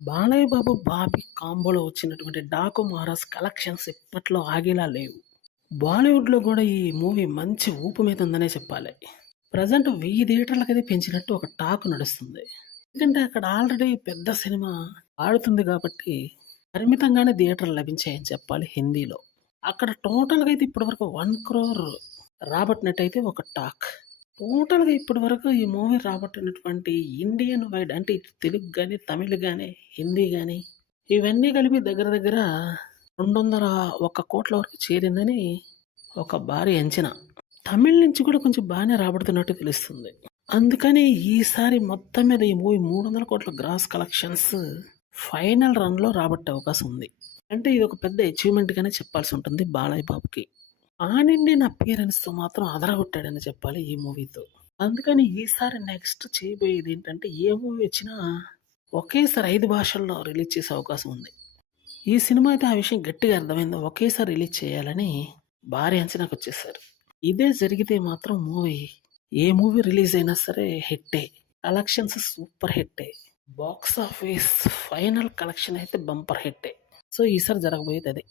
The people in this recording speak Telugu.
బాలయ్య బాబు, బాబీ కాంబోలో వచ్చినటువంటి 'డాకు మహారాజ్' కలెక్షన్స్ ఇప్పట్లో ఆగేలా లేవు. బాలీవుడ్‌లో గూడా ఈ మూవీ మంచి ఊపు మీద ఉందనే చెప్పాలి. ప్రెజెంట్ 1000 థియేటర్లకైతే పెంచినట్టు ఒక టాక్ నడుస్తుంది. ఎందుకంటే అక్కడ ఆల్రెడీ పెద్ద సినిమా ఆడుతుంది కాబట్టి పరిమితంగానే థియేటర్లు లభించాయని చెప్పాలి హిందీలో. అక్కడ టోటల్‌గా అయితే ఇప్పటివరకు 1,00,00,000 రాబట్టినట్టయితే ఒక టాక్. టోటల్‌గా ఇప్పటివరకు ఈ మూవీ రాబట్టినటువంటి ఇండియన్ వైడ్ అంటే ఇటు తెలుగు గాని, తమిళ్ గాని, హిందీ గాని ఇవన్నీ కలిపి దగ్గర దగ్గర 201,00,00,000 వరకు చేరిందని ఒక భారీ అంచనా. తమిళ్ నుంచి కూడా కొంచెం బానే రాబడుతున్నట్టు తెలుస్తుంది. అందుకని ఈసారి మొత్తం మీద ఈ మూవీ 300,00,00,000 గ్రాస్ కలెక్షన్స్ ఫైనల్ రన్‌లో రాబట్టే అవకాశం ఉంది. అంటే ఇది ఒక పెద్ద అచీవ్‌మెంట్‌గానే చెప్పాల్సి ఉంటుంది బాలయ్య బాబుకి. పాన్ ఇండియన్ అపియరెన్స్‌తో మాత్రం అదరగొట్టాడని చెప్పాలి ఈ మూవీతో. అందుకని ఈసారి నెక్స్ట్ చేయబోయేదేంటంటే ఏ మూవీ వచ్చినా ఒకేసారి 5 భాషల్లో రిలీజ్ చేసే అవకాశం ఉంది. ఈ సినిమా అయితే ఆ విషయం గట్టిగా అర్థమైంది. ఒకేసారి రిలీజ్ చేయాలని భారీ అంచనాకొచ్చేసారు. ఇదే జరిగితే మాత్రం ఏ మూవీ రిలీజ్ అయినా సరే హిట్టే. కలెక్షన్స్ సూపర్ హిట్టే. బాక్స్ ఆఫీస్ ఫైనల్ కలెక్షన్ అయితే బంపర్ హిట్టే. సో ఈసారి జరగబోయేది అదే.